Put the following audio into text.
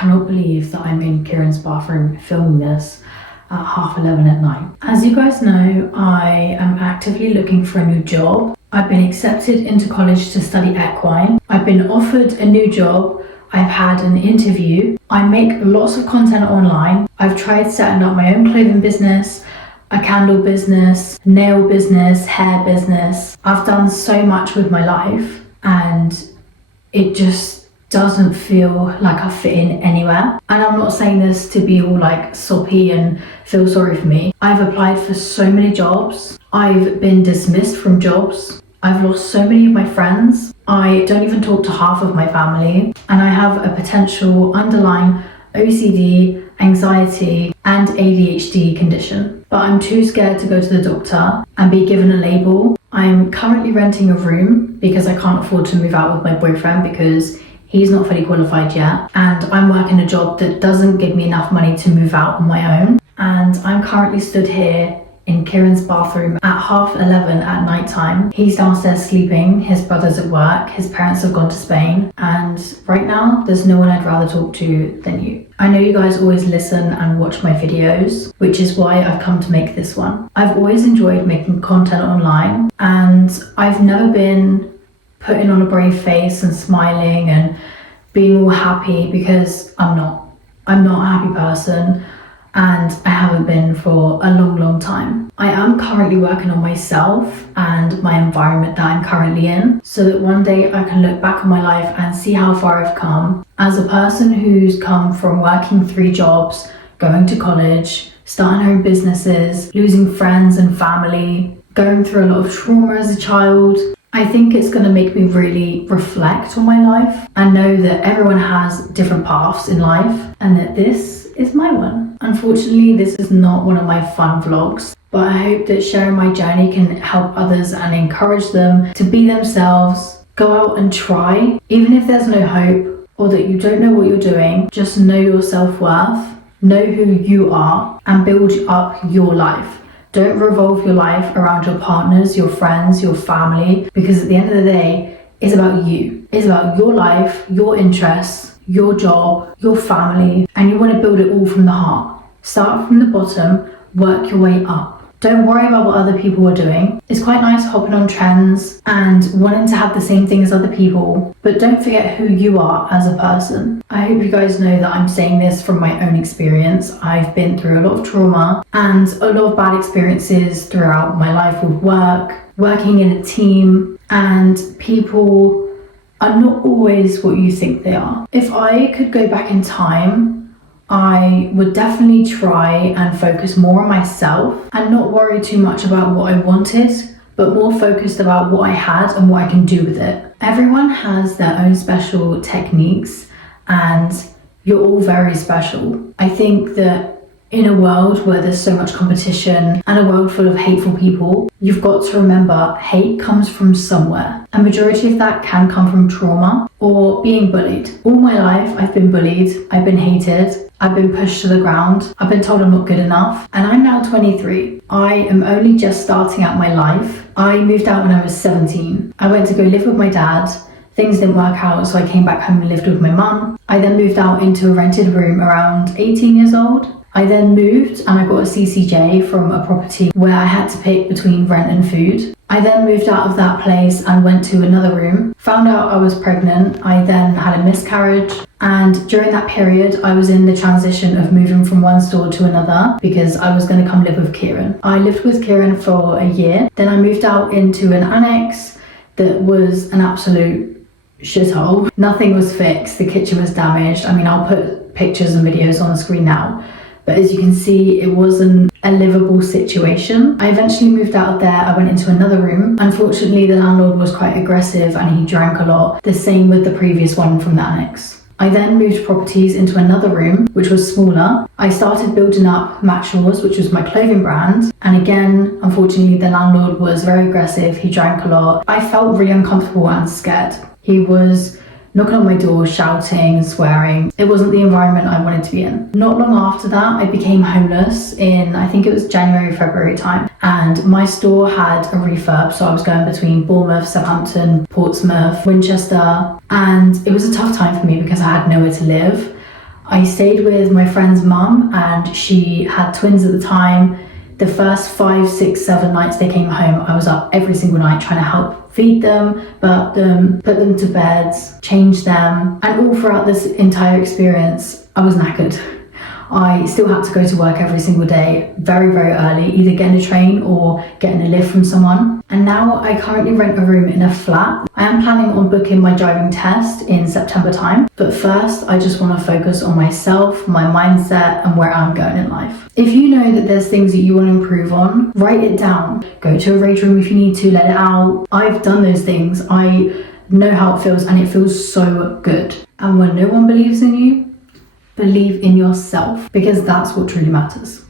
cannot believe that I'm in Kieran's bathroom filming this at 11:30 at night. As you guys know, I am actively looking for a new job. I've been accepted into college to study equine. I've been offered a new job. I've had an interview. I make lots of content online. I've tried setting up my own clothing business, a candle business, nail business, hair business. I've done so much with my life and it just doesn't feel like I fit in anywhere. And I'm not saying this to be all like soppy and feel sorry for me. I've applied for so many jobs. I've been dismissed from jobs. I've lost so many of my friends. I don't even talk to half of my family. And I have a potential underlying OCD, anxiety, and ADHD condition. But I'm too scared to go to the doctor and be given a label. I'm currently renting a room because I can't afford to move out with my boyfriend because he's not fully qualified yet, and I'm working a job that doesn't give me enough money to move out on my own. And I'm currently stood here in Kieran's bathroom at 11:30 at night time. He's downstairs sleeping, his brother's at work, his parents have gone to Spain, and right now there's no one I'd rather talk to than you. I know you guys always listen and watch my videos, which is why I've come to make this one. I've always enjoyed making content online, and I've never been putting on a brave face and smiling and being all happy, because I'm not a happy person, and I haven't been for a long time. I am currently working on myself and my environment that I'm currently in, so that one day I can look back on my life and see how far I've come. As a person who's come from working 3 jobs, going to college, starting her own businesses, losing friends and family, going through a lot of trauma as a child, I think it's going to make me really reflect on my life and know that everyone has different paths in life and that this is my one. Unfortunately, this is not one of my fun vlogs, but I hope that sharing my journey can help others and encourage them to be themselves, go out and try. Even if there's no hope or that you don't know what you're doing, just know your self-worth, know who you are, and build up your life. Don't revolve your life around your partners, your friends, your family, because at the end of the day, it's about you. It's about your life, your interests, your job, your family, and you want to build it all from the heart. Start from the bottom, work your way up. Don't worry about what other people are doing. It's quite nice hopping on trends and wanting to have the same thing as other people, but don't forget who you are as a person. I hope you guys know that I'm saying this from my own experience. I've been through a lot of trauma and a lot of bad experiences throughout my life with work, working in a team, and people are not always what you think they are. If I could go back in time, I would definitely try and focus more on myself and not worry too much about what I wanted, but more focused about what I had and what I can do with it. Everyone has their own special techniques and you're all very special. I think that in a world where there's so much competition and a world full of hateful people, you've got to remember hate comes from somewhere. A majority of that can come from trauma or being bullied. All my life I've been bullied, I've been hated, I've been pushed to the ground, I've been told I'm not good enough, and I'm now 23. I am only just starting out my life. I moved out when I was 17. I went to go live with my dad. Things didn't work out, so I came back home and lived with my mum. I then moved out into a rented room around 18 years old. I then moved and I got a CCJ from a property where I had to pick between rent and food. I then moved out of that place and went to another room, found out I was pregnant. I then had a miscarriage, and during that period I was in the transition of moving from one store to another because I was going to come live with Kieran. I lived with Kieran for a year, then I moved out into an annex that was an absolute shithole. Nothing was fixed, the kitchen was damaged. I mean, I'll put pictures and videos on the screen now. But as you can see, it wasn't a livable situation. I eventually moved out of there. I went into another room. Unfortunately, the landlord was quite aggressive and he drank a lot. The same with the previous one from the annex. I then moved properties into another room, which was smaller. I started building up Matchels, which was my clothing brand. And again, unfortunately, the landlord was very aggressive. He drank a lot. I felt really uncomfortable and scared. He was knocking on my door, shouting, swearing. It wasn't the environment I wanted to be in. Not long after that, I became homeless in, I think it was January, February time. And my store had a refurb, so I was going between Bournemouth, Southampton, Portsmouth, Winchester. And it was a tough time for me because I had nowhere to live. I stayed with my friend's mum, and she had twins at the time. The first 5, 6, 7 nights they came home, I was up every single night trying to help feed them, burp them, put them to beds, change them. And all throughout this entire experience, I was knackered. I still had to go to work every single day, very, very early, either getting a train or getting a lift from someone. And now I currently rent a room in a flat. I am planning on booking my driving test in September time. But first, I just want to focus on myself, my mindset, and where I'm going in life. If you know that there's things that you want to improve on, write it down. Go to a rage room if you need to, let it out. I've done those things. I know how it feels, and it feels so good. And when no one believes in you, believe in yourself, because that's what truly matters.